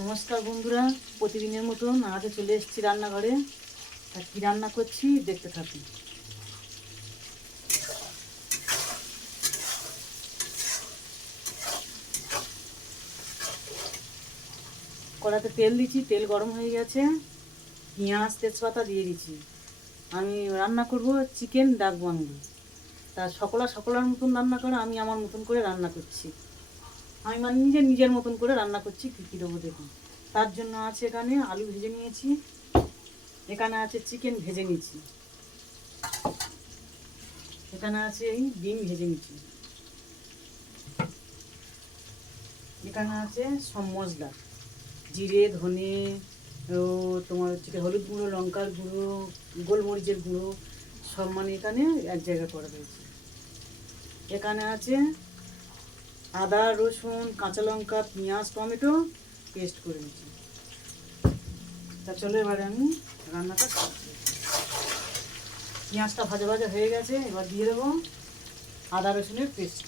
নমস্কার বন্ধুরা, প্রতিদিনের মতন আজও চলে এসেছি রান্নাঘরে। আর কী রান্না করছি দেখতে থাকুন। কড়াতে তেল দিচ্ছি, তেল গরম হয়ে গেছে, পেঁয়াজ তেজপাতা দিয়ে দিচ্ছি। আমি রান্না করব চিকেন ডাক বাংলো। তা সকলার মতন রান্না করে, আমি আমার মতন করে রান্না করছি। আমি মানে নিজের মতন করে রান্না করছি। কী কী দেবো দেখুন। তার জন্য আছে এখানে আলু ভেজে নিয়েছি, এখানে আছে চিকেন ভেজে নিয়েছি, এখানে আছে এই ডিম ভেজে নিচ্ছি, এখানে আছে সব মশলা, জিরে ধনে ও তোমার হচ্ছে হলুদ গুঁড়ো, লঙ্কার গুঁড়ো, গোলমরিচের গুঁড়ো, সব মানে এখানে এক জায়গায় করা রয়েছে। এখানে আছে আদা রসুন কাঁচা লঙ্কা পেঁয়াজ টমেটো পেস্ট করে নিচ্ছি। তা চলো এবারে আমি রান্নাটা করছি। পেঁয়াজটা ভাজা ভাজা হয়ে গেছে, এবার দিয়ে দেবো আদা রসুনের পেস্ট।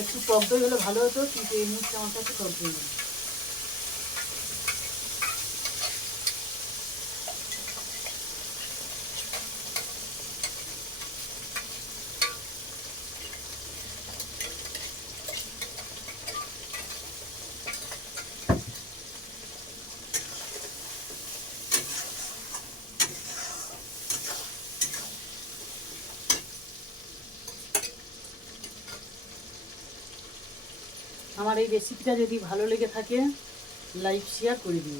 একটু টক দই হলে ভালো হতো, কিন্তু এই মুহূর্তে আমার কাছে টক দই নেই। আমার এই রেসিপিটা যদি ভালো লেগে থাকে লাইক শেয়ার করে দিন,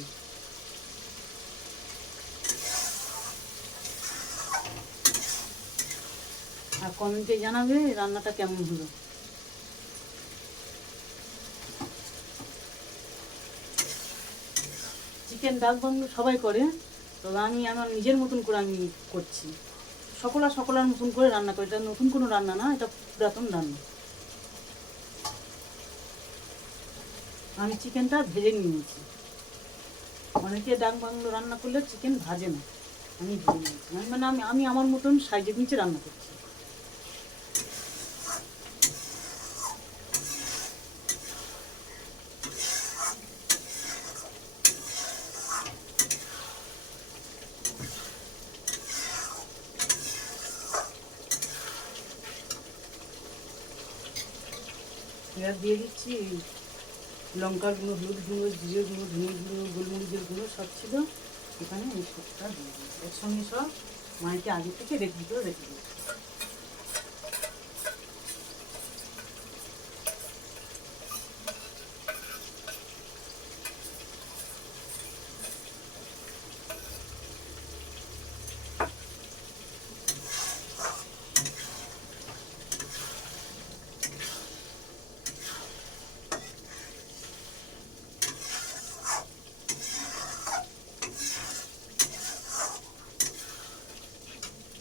আর কমেন্টে জানাবে রান্নাটা কেমন হলো। চিকেন ডাক বাংলো সবাই করে, তবে আমি আমার নিজের মতন করে আমি করছি। সকলার মতন করে রান্না করি। এটা নতুন কোনো রান্না না, এটা পুরাতন রান্না। আমি চিকেনটা ভেজে নিয়েছি। অনেকে ডাক বাংলো রান্না করলে চিকেন ভাজে না, আমি ভেজে নিয়েছি। মানে আমি আমার মতন সাইজের নিচে রান্না করছি। এবার দিয়ে দিচ্ছি লঙ্কার গুঁড়ো, হলুদ গুঁড়ো, জিরে গুঁড়ো, ধনে গুঁড়ো, গোলমরিচের গুঁড়ো সব ছিল এখানে। এই সবটা দিয়ে দিই একসঙ্গে, সব মাইকে আগে থেকে রেখে দিই।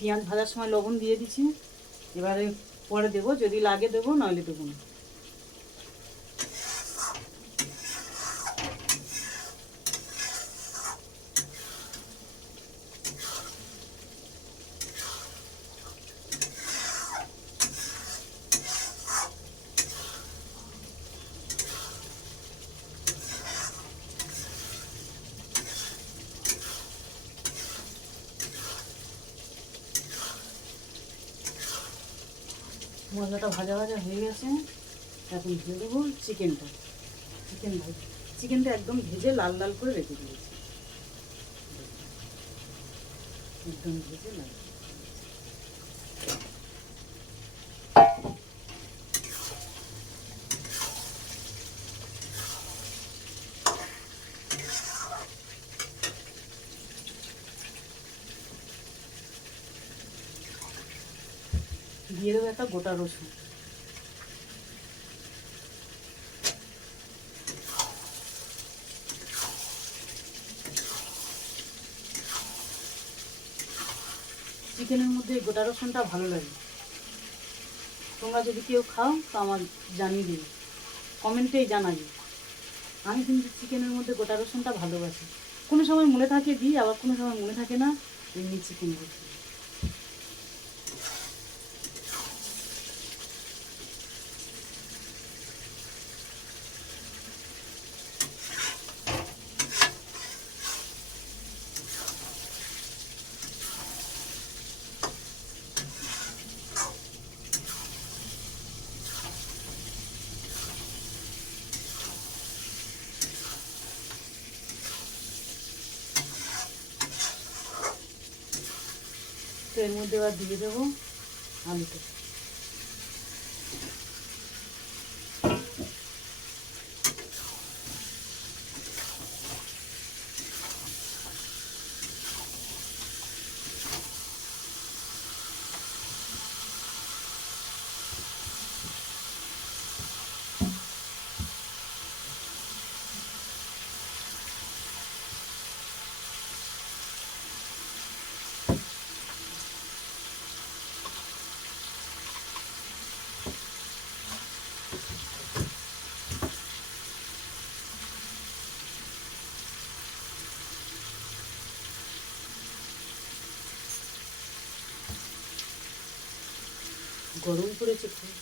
পেঁয়াজ ভাজার সময় লবণ দিয়ে দিচ্ছি, এবারে পরে দেবো, যদি লাগে দেবো, নইলে দেবো না। মশলাটা ভাজা ভাজা হয়ে গেছে, এখন দিয়ে দেবো চিকেনটা। চিকেনটা একদম ভেজে লাল লাল করে রেখে দিয়েছি, একদম ভেজে লাল। দিয়ে দেবো একটা গোটা রসুন। চিকেনের মধ্যে গোটা রসুনটা ভালো লাগে। তোমরা যদি কেউ খাও তো আমার জানিয়ে দিও, কমেন্টেই জানাবে। আমি কিন্তু চিকেনের মধ্যে গোটা রসুনটা ভালোবাসি। কোনো সময় মনে থাকে দিই, আবার কোনো সময় মনে থাকে না, এমনি চিকেন করছি। তো এর মধ্যে এবার দিয়ে দেবো আলুটা। গরম পড়েছে খুব।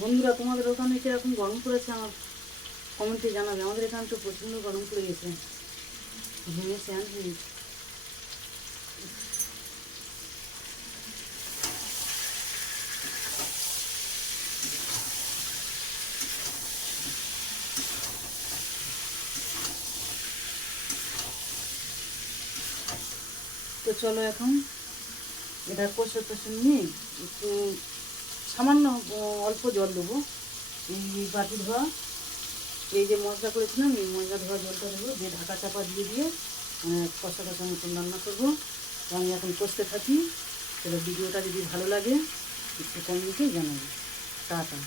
বন্ধুরা, তোমাদের ওখানে কিরকম গরম পড়েছে আমার কমেন্টে জানাবে। আমাদের এখানে তো প্রচণ্ড গরম পড়ে গেছে, ঘুমিয়ে স্যান হয়ে। তো চলো এখন এটা কষে টষে নিয়ে একটু সামান্য অল্প জল দেবো। এই বাটি ধোয়া, এই যে মশলা করেছিলাম এই মশলা ধোয়া জলটা দেবো, দিয়ে ঢাকা চাপা দিয়ে দিয়ে কষা কষা মতন রান্না করবো। তো আমি এখন কষতে থাকি। তাহলে ভিডিওটা যদি ভালো লাগে একটু কমেন্টে জানাবো। টাটা।